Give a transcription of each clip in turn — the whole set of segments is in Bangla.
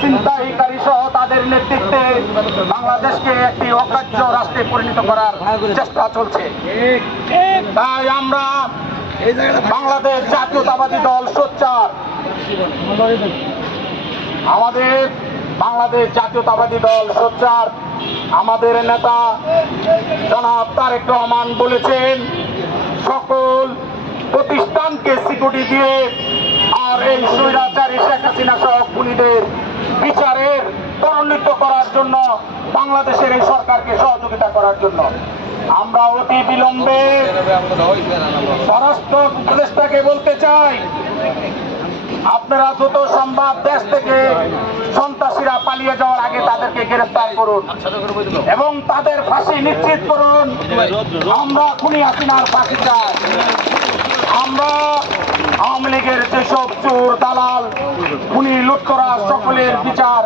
ছিনতাইকারী সহ তাদের নেতৃত্বে বাংলাদেশকে একটি অকার্য রাষ্ট্রে পরিণত করার চেষ্টা চলছে। তাই আমরা বাংলাদেশ জাতীয়তাবাদী দল সোচ্চার, আমাদের বাংলাদেশ জাতীয়তাবাদী দল সোচ্চার। আমাদের নেতা জনাব তারেক রহমান বলেছেন, সকল প্রতিষ্ঠানকে সিকিউরিটি দিয়ে আর এই স্বৈরাচারী শেখ হাসিনা সহ খুনিদের বিচারের ত্বরান্বিত করার জন্য বাংলাদেশের এই সরকারকে সহযোগিতা করার জন্য আমরা অতি বিলম্বে স্বরাষ্ট্র উপদেষ্টাকে বলতে চাই, আপনারা দ্রুত সম্ভব দেশ থেকে সন্ত্রাসীরা পালিয়ে যাওয়ার আগে তাদেরকে গ্রেফতার করুন এবং তাদের ফাঁসি নিশ্চিত করুন। আমরা খুনি হাসিনার ফাঁসি চাই। আমরা আওয়ামী লীগের যেসব চোর দালাল খুনি লুটতরা সকলের বিচার,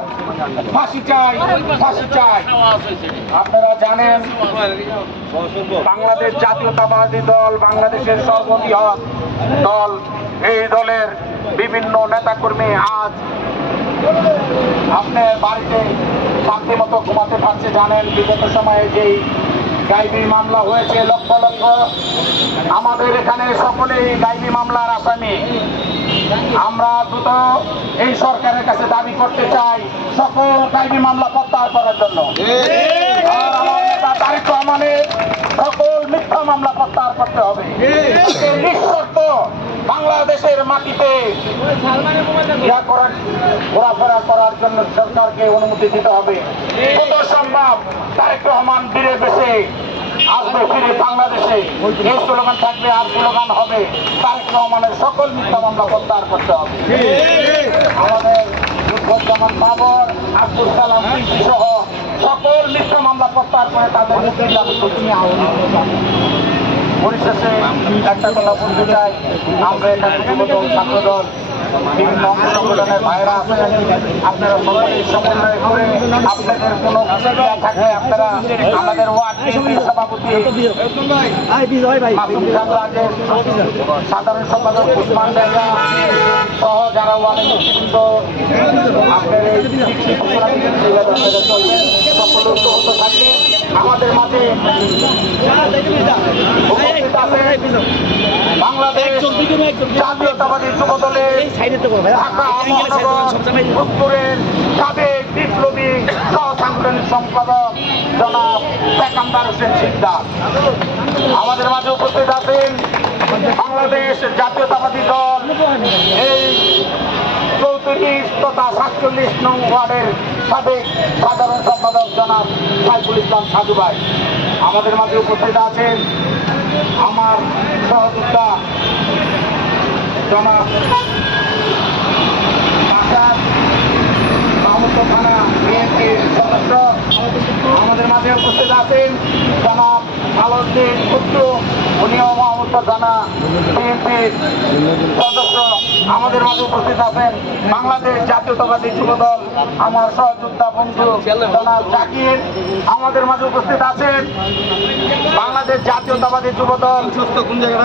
ফাঁসি চাই, ফাঁসি চাই। আপনারা জানেন বাংলাদেশ জাতীয়তাবাদী দল বাংলাদেশের সর্ববৃহৎ দল। এই দলের বিভিন্ন নেতাকর্মী আজ আপনার বাড়িতে শান্তি মতো ঘুমাতে পারছে। জানেন বিগত সময়ে যেই গাইবি মামলা হয়েছে লক্ষ লক্ষ, আমাদের এখানে সকলেই গাইবি মামলার আসামি। আমরা দ্রুত এই সরকারের কাছে দাবি করতে চাই সকল গাইবি মামলা প্রত্যাহার করার জন্য। আর আমার নেতা তারেক রহমানের সকল মিথ্যা মামলা প্রত্যাহার করতে হবে। নিঃশর্ত বাংলাদেশের মাটিতে ঘোরাফেরা করার জন্য সরকারকে অনুমতি দিতে হবে। যত সম্ভব তারেক রহমান ফিরে বেশে আসবে, ফিরে বাংলাদেশে এই স্লোগান থাকবে আর স্লোগান হবে তারেক রহমানের সকল মিথ্যা মামলা প্রত্যাহার করতে হবে। আমাদের লুৎফুজ্জামান বাবর, আব্দুল সালাম সহ সকল মিথ্যা মামলা প্রত্যাহার করে তাদের মুক্তি দাবি করছি। পরিশেষে একটা কথা বলতে চাই, আমরা এখানে যুবদল, ছাত্রদল, বিভিন্ন অঙ্গ সংগঠনের ভাইরা আছেন, আপনারা সকলেই সমন্বয় করে আপনাদের কোনো প্রতিক্রিয়া থাকলে আপনারা আমাদের ওয়ার্ড বিএনপির সভাপতি মাসুম খান রাজের, সাধারণ সম্পাদক উসমান রাজা সহ যারা ওয়ার্ডের নেতৃবৃন্দ আপনার সকল ঐক্যবদ্ধ থাকবে। আমাদের মাঝে বাংলাদেশ জাতীয়তাবাদী যুবদলের ঢাকা মহানগর উত্তরের সাবেক বিপ্লবী সহ সাংগঠনিক সম্পাদক জনাব পেকামদার হোসেন সিকদার আমাদের মাঝে উপস্থিত আছেন। বাংলাদেশ জাতীয়তাবাদী দল এই 34 তথা 47 নং ওয়ার্ডের সাবেক সাধারণ সম্পাদক জনাব সাইফুল ইসলাম সাধু ভাই আমাদের মাঝে উপস্থিত আছেন। আমার সহযোদ্ধা জনাব মাহমুদপুর থানা বিএনপির সদস্য আমাদের মাঝে উপস্থিত আছেন। জনাব আলমদ্দিন পুত্র, উনিও মাহমুদপুর থানা বিএনপির সদস্য আমাদের মাঝে উপস্থিত আছেন। বাংলাদেশ জাতীয়তাবাদী যুবদল আমার সহযোদ্ধা বন্ধু জনাব জাকির আমাদের মাঝে উপস্থিত আছেন। বাংলাদেশ জাতীয়তাবাদী যুবদল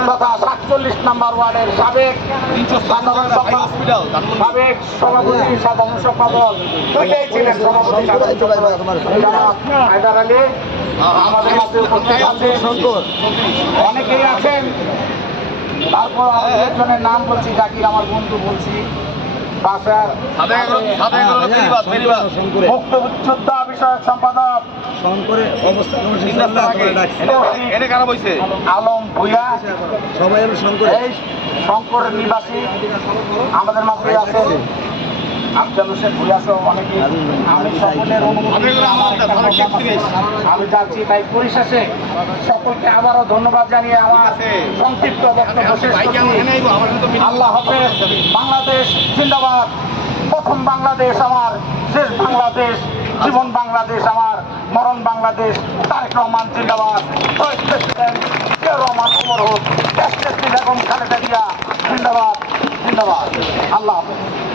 তথা 47 নম্বর ওয়ার্ডের সাবেক সভাপতি সাধারণ সম্পাদক দুইটাই ছিলেন সভাপতি হায়দার আলী আমাদের মাঝে উপস্থিত আছেন। অনেকেই আছেন, তারপর একজনের নাম বলছি, জাকির আমার বন্ধু বলছি, মুক্তিযোদ্ধা বিষয়ক সম্পাদক শঙ্করে অবস্থান আলম ভুইয়া, সবাই হলো শঙ্করে। এই শঙ্করের নিবাসী আমাদের মাঝে আছেন আফজাল হোসেন ভুইয়া সহ অনেকে। আমি সকলের অনুমতি নিয়ে আমার একটা কথা আমি যাচ্ছি। তাই পরিশেষে সকলকে আবারও ধন্যবাদ জানিয়ে আমার সংক্ষিপ্ত বক্তব্য শেষ করছি। আল্লাহ হাফেজ। বাংলাদেশ জিন্দাবাদ। প্রথম বাংলাদেশ আমার, শেষ বাংলাদেশ, জীবন বাংলাদেশ আমার, মরণ বাংলাদেশ। তারেক রহমান জিন্দাবাদ। শহীদ প্রেসিডেন্ট জিয়াউর রহমান ওমর হোক। দেশনেত্রী বেগম খালেদা জিয়া জিন্দাবাদ জিন্দাবাদ। আল্লাহ হাফেজ।